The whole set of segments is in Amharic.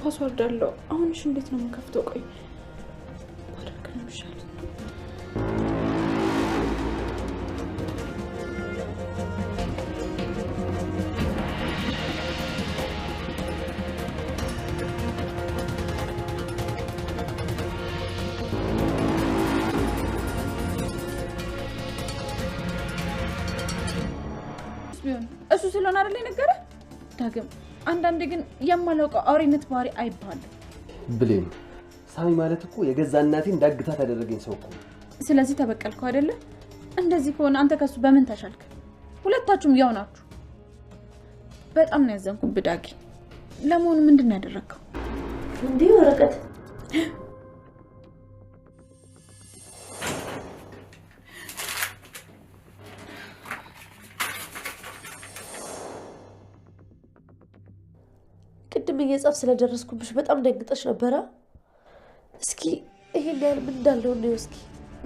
ፓስወርድ አለው። አሁንሽ እንዴት ነው የምከፍተው? ቆይ ባደርግ ነው የሚሻለው። እሱ ስለሆነ አይደል የነገረ ዳግም። አንዳንዴ ግን የማላውቀው አውሬነት ባህሪ አይባልም። ብሌን ሳሚ ማለት እኮ የገዛ እናቴን እንዳግታት ያደረገኝ ሰው እኮ። ስለዚህ ተበቀልከው አይደለ? እንደዚህ ከሆነ አንተ ከሱ በምን ተሻልክ? ሁለታችሁም ያው ናችሁ። በጣም ነው ያዘንኩብህ ዳጊ። ለመሆኑ ምንድን ነው ያደረግከው? እንዴ ወረቀት ቅድም እየጻፍ ስለደረስኩብሽ በጣም ደንግጠሽ ነበረ። እስኪ ይሄን ያህል ምን እንዳለው ነው? እስኪ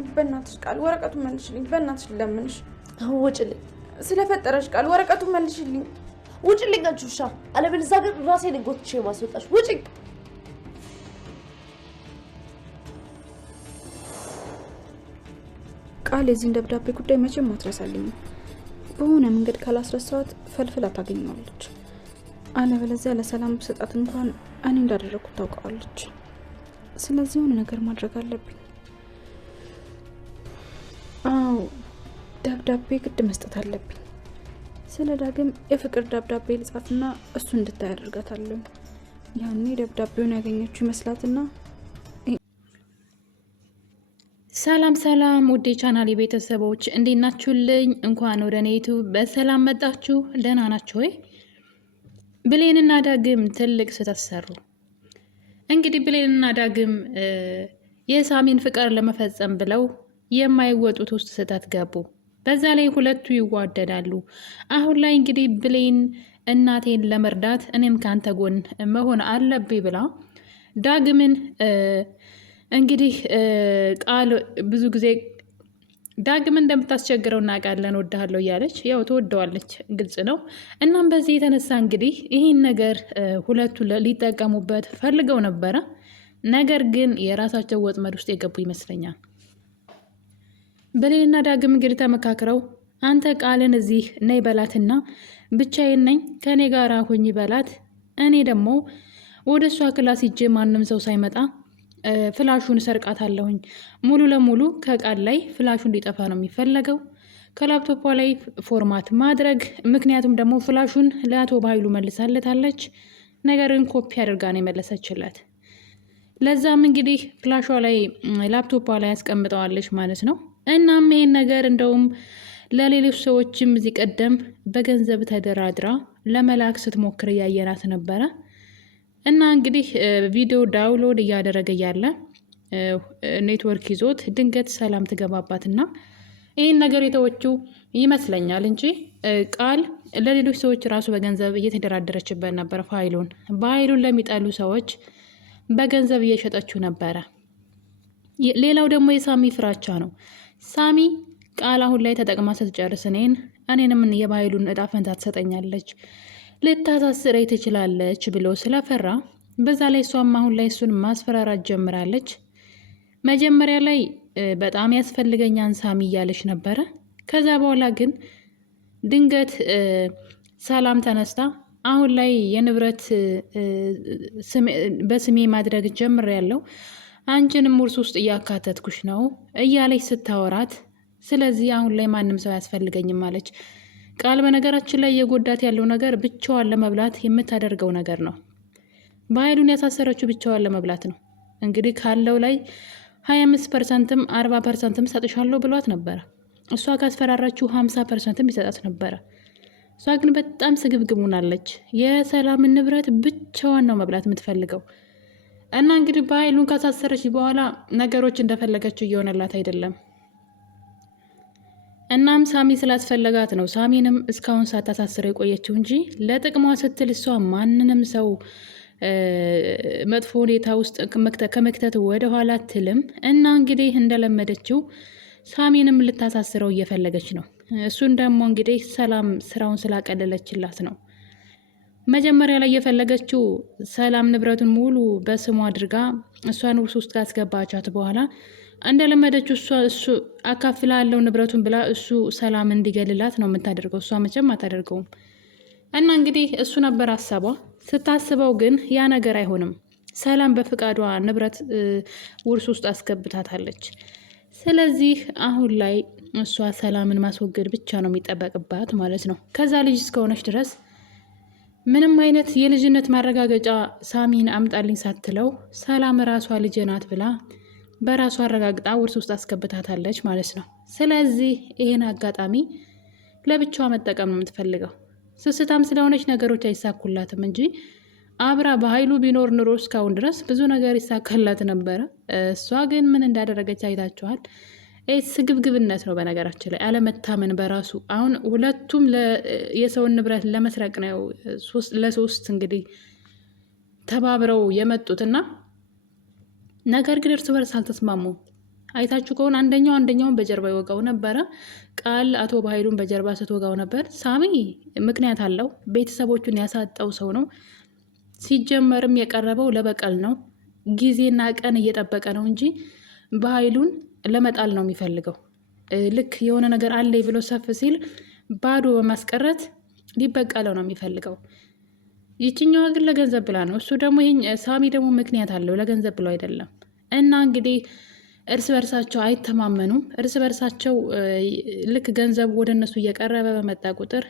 በእናትሽ ቃል ወረቀቱን መልሽልኝ። በእናትሽ ለምንሽ። አሁን ውጭልኝ። ስለፈጠረሽ ቃል ወረቀቱን መልሽልኝ። ውጭልኝ አንቺ ውሻ። አለበለዚያ ግን ራሴን ጎትቼ ማስወጣሽ። ውጭ። ቃል የዚህን ደብዳቤ ጉዳይ መቼም አትረሳልኝ። በሆነ መንገድ ካላስረሳኋት ፈልፍላ ታገኘዋለች። አለበለዚያ ለሰላም ብሰጣት እንኳን እኔ እንዳደረኩት ታውቀዋለች። ስለዚህ የሆነ ነገር ማድረግ አለብኝ። አዎ ደብዳቤ ግድ መስጠት አለብኝ። ስለ ዳግም የፍቅር ደብዳቤ ልጻፍና እሱ እንድታይ አደርጋታለሁ። ያኔ ደብዳቤውን ያገኘችው ይመስላትና። ሰላም ሰላም ውዴ ቻናል ቤተሰቦች እንዴት ናችሁልኝ? እንኳን ወደ እኔ ዩቲዩብ በሰላም መጣችሁ። ደህና ናችሁ ወይ? ብሌንና ዳግም ትልቅ ስህተት ሰሩ። እንግዲህ ብሌንና ዳግም የሳሚን ፍቅር ለመፈጸም ብለው የማይወጡት ውስጥ ስህተት ገቡ። በዛ ላይ ሁለቱ ይዋደዳሉ። አሁን ላይ እንግዲህ ብሌን እናቴን ለመርዳት እኔም ካንተ ጎን መሆን አለብኝ ብላ ዳግምን እንግዲህ ቃል ብዙ ጊዜ ዳግም እንደምታስቸግረው እናውቃለን። ወድሃለሁ እያለች ያው ትወደዋለች፣ ግልጽ ነው። እናም በዚህ የተነሳ እንግዲህ ይህን ነገር ሁለቱ ሊጠቀሙበት ፈልገው ነበረ። ነገር ግን የራሳቸው ወጥመድ ውስጥ የገቡ ይመስለኛል። ብሌንና ዳግም እንግዲህ ተመካክረው አንተ ቃልን እዚህ ነይ በላትና ብቻዬን ነኝ ከኔ ጋር ሁኝ በላት፣ እኔ ደግሞ ወደ እሷ ክላስ ሂጄ ማንም ሰው ሳይመጣ ፍላሹን ሰርቃታለሁኝ። ሙሉ ለሙሉ ከቃል ላይ ፍላሹ እንዲጠፋ ነው የሚፈለገው፣ ከላፕቶፖ ላይ ፎርማት ማድረግ። ምክንያቱም ደግሞ ፍላሹን ለአቶ በኃይሉ መልሳለታለች፣ ነገርን ኮፒ አድርጋ ነው የመለሰችለት። ለዛም እንግዲህ ፍላሿ ላይ ላፕቶፖ ላይ ያስቀምጠዋለች ማለት ነው። እናም ይሄን ነገር እንደውም ለሌሎች ሰዎችም እዚህ ቀደም በገንዘብ ተደራድራ ለመላክ ስትሞክር እያየናት ነበረ። እና እንግዲህ ቪዲዮ ዳውንሎድ እያደረገ ያለ ኔትወርክ ይዞት ድንገት ሰላም ትገባባትና ይህን ነገር የተወችው ይመስለኛል እንጂ ቃል ለሌሎች ሰዎች ራሱ በገንዘብ እየተደራደረችበት ነበር። በኃይሉን ለሚጠሉ ሰዎች በገንዘብ እየሸጠችው ነበረ። ሌላው ደግሞ የሳሚ ፍራቻ ነው። ሳሚ ቃል አሁን ላይ ተጠቅማ ስትጨርስ እኔንም የበኃይሉን እጣ ፈንታ ትሰጠኛለች፣ ልታሳስረኝ ትችላለች ብሎ ስለፈራ በዛ ላይ እሷም አሁን ላይ እሱን ማስፈራራት ጀምራለች። መጀመሪያ ላይ በጣም ያስፈልገኛን ሳሚ እያለች ነበረ። ከዛ በኋላ ግን ድንገት ሰላም ተነስታ አሁን ላይ የንብረት በስሜ ማድረግ ጀምሬያለሁ፣ አንቺንም ውርስ ውስጥ እያካተትኩሽ ነው እያለች ስታወራት፣ ስለዚህ አሁን ላይ ማንም ሰው አያስፈልገኝም አለች። ቃል በነገራችን ላይ የጎዳት ያለው ነገር ብቻዋን ለመብላት የምታደርገው ነገር ነው። በኃይሉን ያሳሰረችው ብቻዋን ለመብላት ነው። እንግዲህ ካለው ላይ 25%ም 40%ም ሰጥሻለሁ ብሏት ነበረ። እሷ ካስፈራራችው 50%ም ይሰጣት ነበረ። እሷ ግን በጣም ስግብግብ ሆናለች። የሰላምን ንብረት ብቻዋን ነው መብላት የምትፈልገው። እና እንግዲህ በኃይሉን ካሳሰረች በኋላ ነገሮች እንደፈለገችው እየሆነላት አይደለም። እናም ሳሚ ስላስፈለጋት ነው ሳሚንም እስካሁን ሳታሳስረው የቆየችው እንጂ ለጥቅሟ ስትል እሷ ማንንም ሰው መጥፎ ሁኔታ ውስጥ ከመክተት ወደ ኋላ አትልም። እና እንግዲህ እንደለመደችው ሳሚንም ልታሳስረው እየፈለገች ነው። እሱን ደግሞ እንግዲህ ሰላም ስራውን ስላቀለለችላት ነው። መጀመሪያ ላይ የፈለገችው ሰላም ንብረቱን ሙሉ በስሙ አድርጋ እሷን ውስጥ ካስገባቻት በኋላ እንደለመደችው እሱ አካፍላለሁ ንብረቱን ብላ እሱ ሰላም እንዲገልላት ነው የምታደርገው። እሷ መቼም አታደርገውም። እና እንግዲህ እሱ ነበር ሀሳቧ። ስታስበው ግን ያ ነገር አይሆንም። ሰላም በፍቃዷ ንብረት ውርስ ውስጥ አስገብታታለች። ስለዚህ አሁን ላይ እሷ ሰላምን ማስወገድ ብቻ ነው የሚጠበቅባት ማለት ነው። ከዛ ልጅ እስከሆነች ድረስ ምንም አይነት የልጅነት ማረጋገጫ ሳሚን አምጣልኝ ሳትለው ሰላም ራሷ ልጅ ናት ብላ በራሷ አረጋግጣ ውርስ ውስጥ አስገብታታለች ማለት ነው። ስለዚህ ይሄን አጋጣሚ ለብቻዋ መጠቀም ነው የምትፈልገው። ስስታም ስለሆነች ነገሮች አይሳኩላትም እንጂ አብራ በኃይሉ ቢኖር ኑሮ እስካሁን ድረስ ብዙ ነገር ይሳካላት ነበረ። እሷ ግን ምን እንዳደረገች አይታችኋል። ስግብግብነት ነው በነገራችን ላይ አለመታመን በራሱ። አሁን ሁለቱም የሰውን ንብረት ለመስረቅ ነው ለሶስት እንግዲህ ተባብረው የመጡትና ነገር ግን እርስ በርስ አልተስማሙ። አይታችሁ ከሆነ አንደኛውን በጀርባ ይወጋው ነበረ። ቃል አቶ በኃይሉን በጀርባ ስትወጋው ነበር። ሳሚ ምክንያት አለው። ቤተሰቦቹን ያሳጠው ሰው ነው። ሲጀመርም የቀረበው ለበቀል ነው። ጊዜና ቀን እየጠበቀ ነው እንጂ በኃይሉን ለመጣል ነው የሚፈልገው። ልክ የሆነ ነገር አለ ብሎ ሰፍ ሲል ባዶ በማስቀረት ሊበቀለው ነው የሚፈልገው። ይችኛዋ ግን ለገንዘብ ብላ ነው። እሱ ደግሞ ሳሚ ደግሞ ምክንያት አለው፣ ለገንዘብ ብሎ አይደለም። እና እንግዲህ እርስ በርሳቸው አይተማመኑም። እርስ በርሳቸው ልክ ገንዘቡ ወደ እነሱ እየቀረበ በመጣ ቁጥር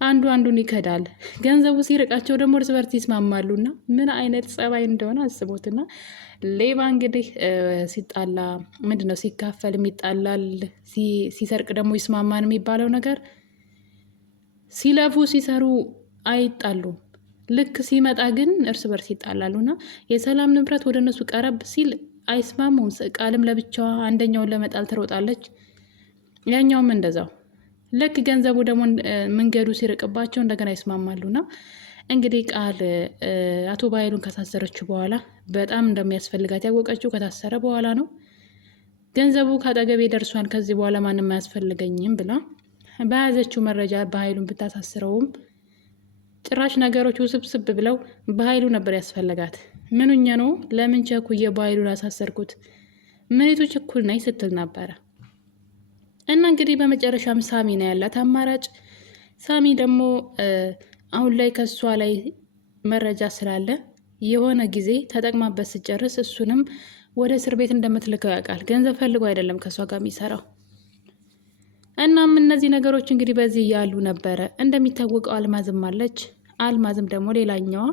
አንዱ አንዱን ይከዳል። ገንዘቡ ሲርቃቸው ደግሞ እርስ በርስ ይስማማሉና ምን አይነት ጸባይ እንደሆነ አስቦትና ሌባ እንግዲህ ሲጣላ ምንድነው ሲካፈል ይጣላል፣ ሲሰርቅ ደግሞ ይስማማን የሚባለው ነገር። ሲለፉ ሲሰሩ አይጣሉም። ልክ ሲመጣ ግን እርስ በርስ ይጣላሉና የሰላም ንብረት ወደ እነሱ ቀረብ ሲል አይስማሙም። ቃልም ለብቻዋ አንደኛውን ለመጣል ትሮጣለች፣ ያኛውም እንደዛው። ልክ ገንዘቡ ደግሞ መንገዱ ሲርቅባቸው እንደገና ይስማማሉና እንግዲህ ቃል አቶ በኃይሉን ከታሰረችው በኋላ በጣም እንደሚያስፈልጋት ያወቀችው ከታሰረ በኋላ ነው። ገንዘቡ ከአጠገቤ ደርሷን ከዚህ በኋላ ማንም አያስፈልገኝም ብላ በያዘችው መረጃ በኃይሉን ብታሳስረውም ጭራሽ ነገሮች ውስብስብ ብለው በኃይሉ ነበር ያስፈልጋት። ምኑኛ ነው ለምን ቸኩዬ በኃይሉን አሳሰርኩት፣ ምኒቱ ችኩል ነኝ ስትል ነበረ። እና እንግዲህ በመጨረሻም ሳሚ ነው ያላት አማራጭ። ሳሚ ደግሞ አሁን ላይ ከሷ ላይ መረጃ ስላለ የሆነ ጊዜ ተጠቅማበት ስጨርስ እሱንም ወደ እስር ቤት እንደምትልከው ያውቃል። ገንዘብ ፈልጎ አይደለም ከሷ ጋር የሚሰራው። እናም እነዚህ ነገሮች እንግዲህ በዚህ እያሉ ነበረ። እንደሚታወቀው አልማዝም አለች። አልማዝም ደግሞ ሌላኛዋ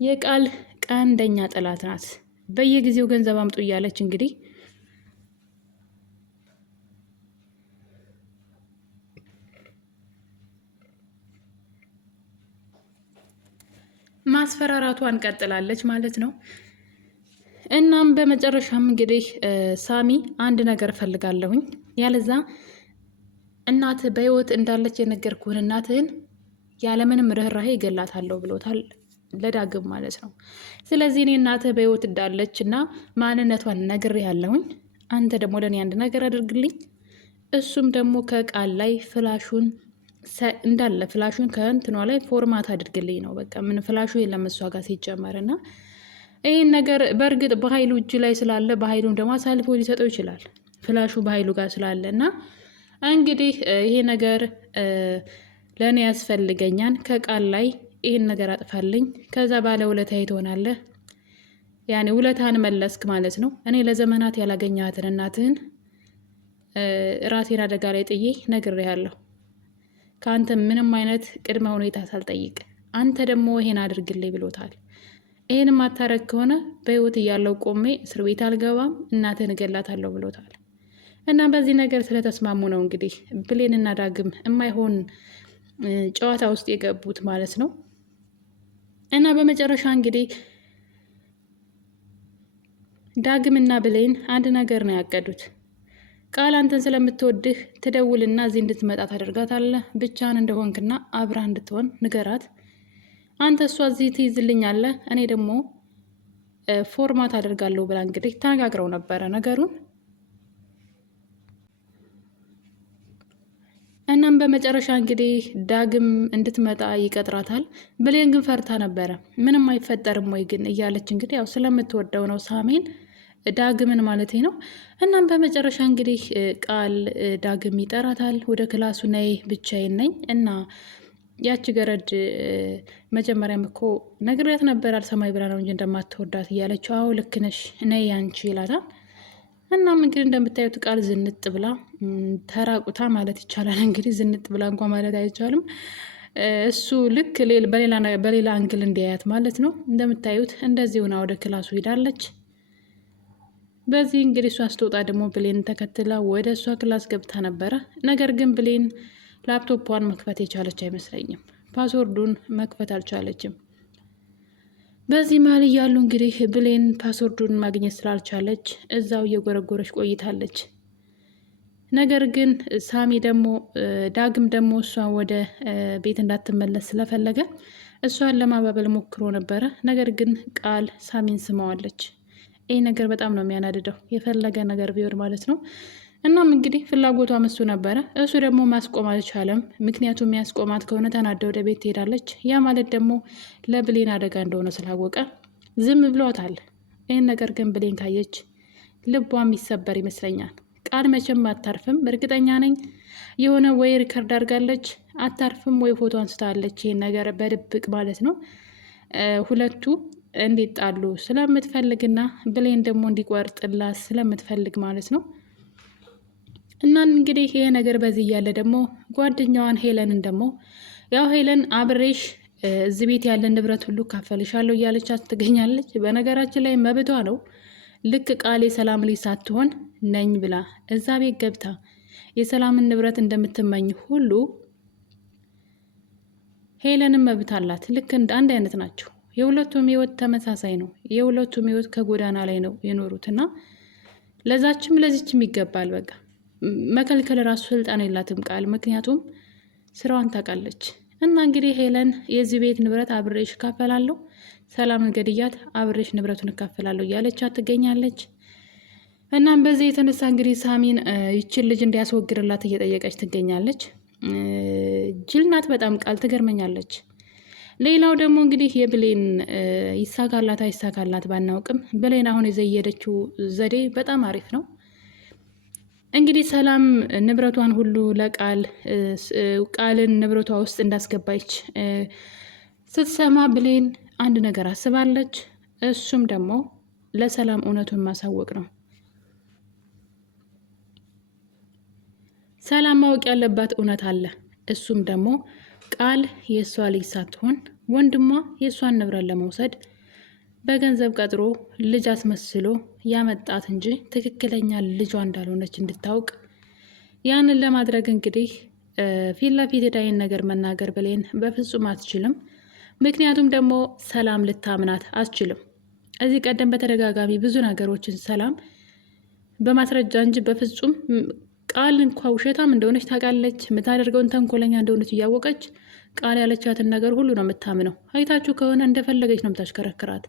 የቃል ቀንደኛ ጠላት ናት። በየጊዜው ገንዘብ አምጡ እያለች እንግዲህ ማስፈራራቷን ቀጥላለች ማለት ነው። እናም በመጨረሻም እንግዲህ ሳሚ አንድ ነገር እፈልጋለሁኝ፣ ያለዛ እናትህ በህይወት እንዳለች የነገርኩህን እናትህን ያለምንም ርኅራሄ እገላታለሁ ብሎታል ለዳግም ማለት ነው። ስለዚህ እኔ እናትህ በህይወት እንዳለች እና ማንነቷን ነግሬሃለሁኝ። አንተ ደግሞ ለእኔ አንድ ነገር አድርግልኝ። እሱም ደግሞ ከቃል ላይ ፍላሹን እንዳለ ፍላሹን ከእንትኗ ላይ ፎርማት አድርግልኝ ነው። በቃ ምን ፍላሹ የለም እሷ ጋር ሲጨመር እና ይህን ነገር በእርግጥ በኃይሉ እጅ ላይ ስላለ በኃይሉም ደግሞ አሳልፎ ሊሰጠው ይችላል። ፍላሹ በኃይሉ ጋር ስላለ እና እንግዲህ ይሄ ነገር ለእኔ ያስፈልገኛል። ከቃል ላይ ይህን ነገር አጥፋልኝ፣ ከዛ ባለ ውለታዬ ትሆናለህ። ያኔ ውለታህን መለስክ ማለት ነው። እኔ ለዘመናት ያላገኘሃትን እናትህን ራሴን አደጋ ላይ ጥዬ ነግሬሃለሁ፣ ከአንተ ምንም አይነት ቅድመ ሁኔታ ሳልጠይቅ። አንተ ደግሞ ይሄን አድርግልኝ ብሎታል። ይሄን ማታረግ ከሆነ በህይወት እያለው ቆሜ እስር ቤት አልገባም፣ እናትህን እገላታለሁ ብሎታል። እና በዚህ ነገር ስለተስማሙ ነው እንግዲህ ብሌንና ዳግም የማይሆን ጨዋታ ውስጥ የገቡት ማለት ነው። እና በመጨረሻ እንግዲህ ዳግምና ብሌን አንድ ነገር ነው ያቀዱት። ቃል አንተን ስለምትወድህ ትደውልና እዚህ እንድትመጣ ታደርጋታለህ። ብቻህን እንደሆንክና አብራ እንድትሆን ንገራት። አንተ እሷ እዚህ ትይዝልኛለህ፣ እኔ ደግሞ ፎርማት አደርጋለሁ ብላ እንግዲህ ተነጋግረው ነበረ ነገሩን። እናም በመጨረሻ እንግዲህ ዳግም እንድትመጣ ይቀጥራታል። ብሌን ግን ፈርታ ነበረ። ምንም አይፈጠርም ወይ ግን እያለች እንግዲህ ያው ስለምትወደው ነው ሳሚን ዳግምን ማለት ነው። እናም በመጨረሻ እንግዲህ ቃል ዳግም ይጠራታል። ወደ ክላሱ ነይ ብቻዬን ነኝ እና ያቺ ገረድ መጀመሪያም እኮ ነግሬያት ነበር አልሰማይ ብላ ነው እንጂ እንደማትወዳት እያለችው አዎ ልክ ነሽ ነይ አንቺ ይላታል። እናም እንግዲህ እንደምታዩት ቃል ዝንጥ ብላ ተራቁታ ማለት ይቻላል እንግዲህ ዝንጥ ብላ እንኳ ማለት አይቻልም። እሱ ልክ በሌላ አንግል እንዲያያት ማለት ነው። እንደምታዩት እንደዚህ ሆና ወደ ክላሱ ሄዳለች። በዚህ እንግዲህ እሷ ስትወጣ ደግሞ ብሌን ተከትላ ወደ እሷ ክላስ ገብታ ነበረ። ነገር ግን ብሌን ላፕቶቿን መክፈት የቻለች አይመስለኝም። ፓስወርዱን መክፈት አልቻለችም። በዚህ መሀል እያሉ እንግዲህ ብሌን ፓስወርዱን ማግኘት ስላልቻለች እዛው እየጎረጎረች ቆይታለች። ነገር ግን ሳሚ ደግሞ ዳግም ደግሞ እሷ ወደ ቤት እንዳትመለስ ስለፈለገ እሷን ለማባበል ሞክሮ ነበረ። ነገር ግን ቃል ሳሚን ስመዋለች። ይህ ነገር በጣም ነው የሚያናድደው፣ የፈለገ ነገር ቢሆን ማለት ነው። እናም እንግዲህ ፍላጎቷ እሱ ነበረ። እሱ ደግሞ ማስቆም አልቻለም። ምክንያቱም የሚያስቆማት ከሆነ ተናደ ወደ ቤት ትሄዳለች። ያ ማለት ደግሞ ለብሌን አደጋ እንደሆነ ስላወቀ ዝም ብሏታል። ይህን ነገር ግን ብሌን ካየች ልቧ የሚሰበር ይመስለኛል። ቃል መቼም አታርፍም፣ እርግጠኛ ነኝ። የሆነ ወይ ሪከርድ አድርጋለች አታርፍም፣ ወይ ፎቶ አንስታለች። ይህን ነገር በድብቅ ማለት ነው ሁለቱ እንዲጣሉ ስለምትፈልግና ብሌን ደግሞ እንዲቆርጥላት ስለምትፈልግ ማለት ነው። እና እንግዲህ ይሄ ነገር በዚህ እያለ ደግሞ ጓደኛዋን ሄለንን ደግሞ ያው ሄለን አብሬሽ እዚህ ቤት ያለ ንብረት ሁሉ ካፈልሻለሁ እያለቻት ትገኛለች። በነገራችን ላይ መብቷ ነው። ልክ ቃል የሰላም ልጅ ሳትሆን ነኝ ብላ እዛ ቤት ገብታ የሰላምን ንብረት እንደምትመኝ ሁሉ ሄለንም መብት አላት። ልክ እንደ አንድ አይነት ናቸው። የሁለቱም ህይወት ተመሳሳይ ነው። የሁለቱም ህይወት ከጎዳና ላይ ነው የኖሩት እና ለዛችም ለዚችም ይገባል። በቃ መከልከል ራሱ ስልጣን የላትም ቃል፣ ምክንያቱም ስራዋን ታውቃለች። እና እንግዲህ ሄለን የዚህ ቤት ንብረት አብሬሽ እካፈላለሁ፣ ሰላምን ገድያት አብሬሽ ንብረቱን እካፈላለሁ እያለቻት ትገኛለች። እናም በዚህ የተነሳ እንግዲህ ሳሚን ይችን ልጅ እንዲያስወግድላት እየጠየቀች ትገኛለች። ጅል ናት በጣም ቃል፣ ትገርመኛለች። ሌላው ደግሞ እንግዲህ የብሌን ይሳካላት አይሳካላት ባናውቅም ብሌን አሁን የዘየደችው ዘዴ በጣም አሪፍ ነው። እንግዲህ ሰላም ንብረቷን ሁሉ ለቃል ቃልን ንብረቷ ውስጥ እንዳስገባች ስትሰማ ብሌን አንድ ነገር አስባለች። እሱም ደግሞ ለሰላም እውነቱን ማሳወቅ ነው። ሰላም ማወቅ ያለባት እውነት አለ። እሱም ደግሞ ቃል የእሷ ልጅ ሳትሆን ወንድሟ የእሷን ንብረት ለመውሰድ በገንዘብ ቀጥሮ ልጅ አስመስሎ ያመጣት እንጂ ትክክለኛ ልጇ እንዳልሆነች እንድታውቅ ያንን ለማድረግ እንግዲህ ፊት ለፊት የዳይን ነገር መናገር ብሌን በፍጹም አትችልም። ምክንያቱም ደግሞ ሰላም ልታምናት አትችልም። እዚህ ቀደም በተደጋጋሚ ብዙ ነገሮችን ሰላም በማስረጃ እንጂ በፍጹም ቃል እንኳ ውሸታም እንደሆነች ታውቃለች። የምታደርገውን ተንኮለኛ እንደሆነች እያወቀች ቃል ያለቻትን ነገር ሁሉ ነው የምታምነው። አይታችሁ ከሆነ እንደፈለገች ነው የምታሽከረክራት።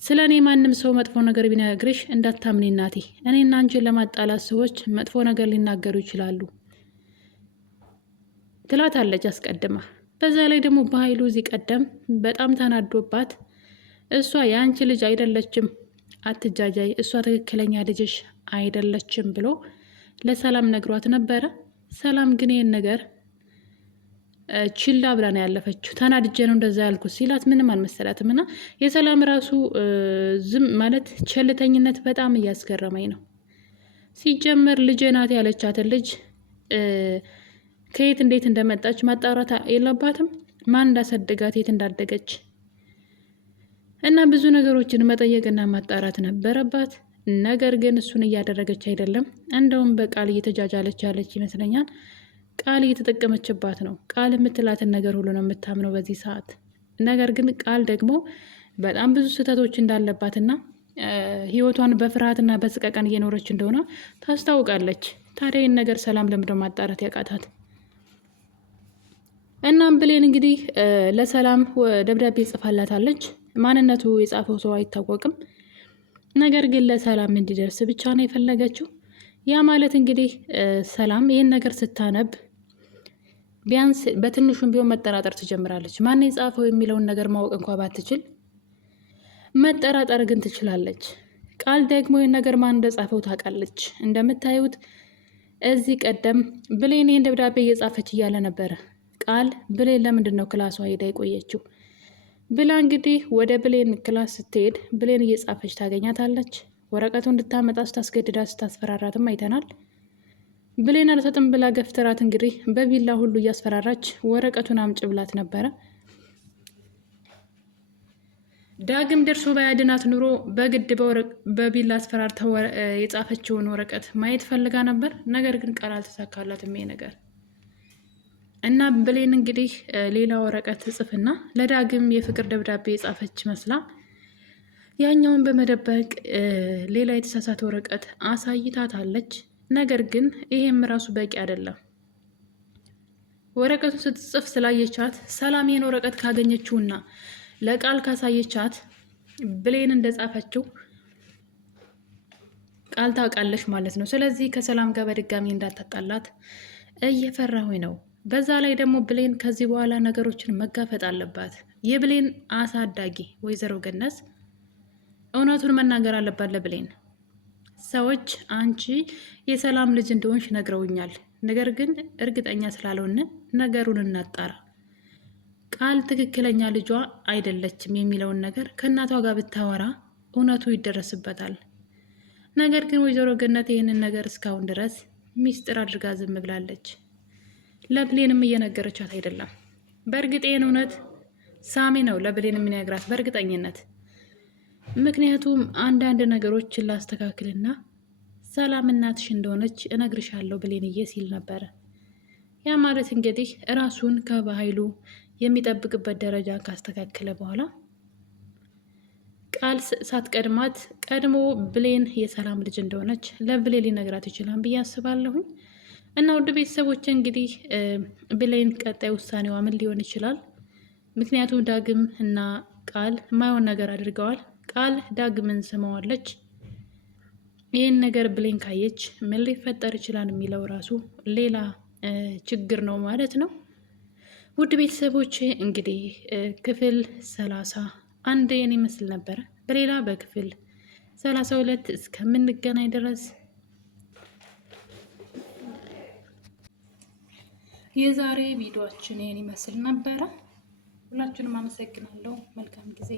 ስለ እኔ ማንም ሰው መጥፎ ነገር ቢነግርሽ እንዳታምኒ እናቴ፣ እኔና አንቺን ለማጣላት ሰዎች መጥፎ ነገር ሊናገሩ ይችላሉ ትላታለች አስቀድማ። በዛ ላይ ደግሞ በኃይሉ እዚህ ቀደም በጣም ተናዶባት እሷ የአንቺ ልጅ አይደለችም፣ አትጃጃይ፣ እሷ ትክክለኛ ልጅሽ አይደለችም ብሎ ለሰላም ነግሯት ነበረ። ሰላም ግን ይህን ነገር ችላ ብላ ነው ያለፈችው። ተናድጄ ነው እንደዛ ያልኩት ሲላት ምንም አልመሰላትም። እና የሰላም ራሱ ዝም ማለት ቸልተኝነት በጣም እያስገረመኝ ነው። ሲጀመር ልጄ ናት ያለቻትን ልጅ ከየት እንዴት እንደመጣች ማጣራት የለባትም? ማን እንዳሳደጋት፣ የት እንዳደገች እና ብዙ ነገሮችን መጠየቅና ማጣራት ነበረባት። ነገር ግን እሱን እያደረገች አይደለም። እንደውም በቃል እየተጃጃለች ያለች ይመስለኛል። ቃል እየተጠቀመችባት ነው። ቃል የምትላትን ነገር ሁሉ ነው የምታምነው በዚህ ሰዓት። ነገር ግን ቃል ደግሞ በጣም ብዙ ስህተቶች እንዳለባትና ህይወቷን በፍርሃትና በስቀቀን እየኖረች እንደሆነ ታስታውቃለች። ታዲያ ይህን ነገር ሰላም ለምንድነው ማጣራት ያቃታት? እናም ብሌን እንግዲህ ለሰላም ደብዳቤ ጽፋላታለች። ማንነቱ የጻፈው ሰው አይታወቅም። ነገር ግን ለሰላም እንዲደርስ ብቻ ነው የፈለገችው። ያ ማለት እንግዲህ ሰላም ይህን ነገር ስታነብ ቢያንስ በትንሹም ቢሆን መጠራጠር ትጀምራለች። ማን የጻፈው የሚለውን ነገር ማወቅ እንኳ ባትችል መጠራጠር ግን ትችላለች። ቃል ደግሞ ይህን ነገር ማን እንደጻፈው ታውቃለች። እንደምታዩት እዚህ ቀደም ብሌን ይህን ደብዳቤ እየጻፈች እያለ ነበረ። ቃል ብሌን ለምንድን ነው ክላሷ ሄዳ የቆየችው ብላ እንግዲህ ወደ ብሌን ክላስ ስትሄድ ብሌን እየጻፈች ታገኛታለች። ወረቀቱ እንድታመጣ ስታስገድዳት ስታስፈራራትም አይተናል። ብሌን አልሰጥም ብላ ገፍትራት እንግዲህ በቢላ ሁሉ እያስፈራራች ወረቀቱን አምጭ ብላት ነበረ። ዳግም ደርሶ ባያድናት ኑሮ በግድ በቢላ አስፈራርታ የጻፈችውን ወረቀት ማየት ፈልጋ ነበር። ነገር ግን ቃል አልተሳካላትም ይሄ ነገር እና ብሌን እንግዲህ ሌላ ወረቀት ጽፍና ለዳግም የፍቅር ደብዳቤ የጻፈች መስላ ያኛውን በመደበቅ ሌላ የተሳሳተ ወረቀት አሳይታታለች። ነገር ግን ይሄም ራሱ በቂ አይደለም። ወረቀቱን ስትጽፍ ስላየቻት ሰላም ይሄን ወረቀት ካገኘችውና ለቃል ካሳየቻት ብሌን እንደጻፈችው ቃል ታውቃለች ማለት ነው። ስለዚህ ከሰላም ጋር በድጋሚ እንዳታጣላት እየፈራሁኝ ነው። በዛ ላይ ደግሞ ብሌን ከዚህ በኋላ ነገሮችን መጋፈጥ አለባት። የብሌን አሳዳጊ ወይዘሮ ገነት እውነቱን መናገር አለባት ለብሌን። ሰዎች አንቺ የሰላም ልጅ እንደሆንሽ ነግረውኛል፣ ነገር ግን እርግጠኛ ስላልሆነ ነገሩን እናጣራ። ቃል ትክክለኛ ልጇ አይደለችም የሚለውን ነገር ከእናቷ ጋር ብታወራ እውነቱ ይደረስበታል። ነገር ግን ወይዘሮ ገነት ይህንን ነገር እስካሁን ድረስ ሚስጥር አድርጋ ዝም ብላለች። ለብሌንም እየነገረቻት አይደለም። በእርግጥ ይህን እውነት ሳሚ ነው ለብሌን የሚነግራት በእርግጠኝነት። ምክንያቱም አንዳንድ ነገሮችን ላስተካክልና ሰላም እናትሽ እንደሆነች እነግርሻለሁ ብሌንዬ ሲል ነበረ። ያ ማለት እንግዲህ እራሱን ከባህሉ የሚጠብቅበት ደረጃ ካስተካከለ በኋላ ቃል ሳትቀድማት ቀድሞ ብሌን የሰላም ልጅ እንደሆነች ለብሌን ሊነግራት ይችላል ብዬ አስባለሁኝ። እና ውድ ቤተሰቦች እንግዲህ ብሌን ቀጣይ ውሳኔዋ ምን ሊሆን ይችላል? ምክንያቱም ዳግም እና ቃል የማይሆን ነገር አድርገዋል። ቃል ዳግምን ስመዋለች። ይህን ነገር ብሌን ካየች ምን ሊፈጠር ይችላል የሚለው ራሱ ሌላ ችግር ነው ማለት ነው። ውድ ቤተሰቦች እንግዲህ ክፍል 31 የኔ ይመስል ነበረ። በሌላ በክፍል 32 እስከምንገናኝ ድረስ የዛሬ ቪዲዮአችን ይህን ይመስል ነበረ። ሁላችሁንም አመሰግናለሁ። መልካም ጊዜ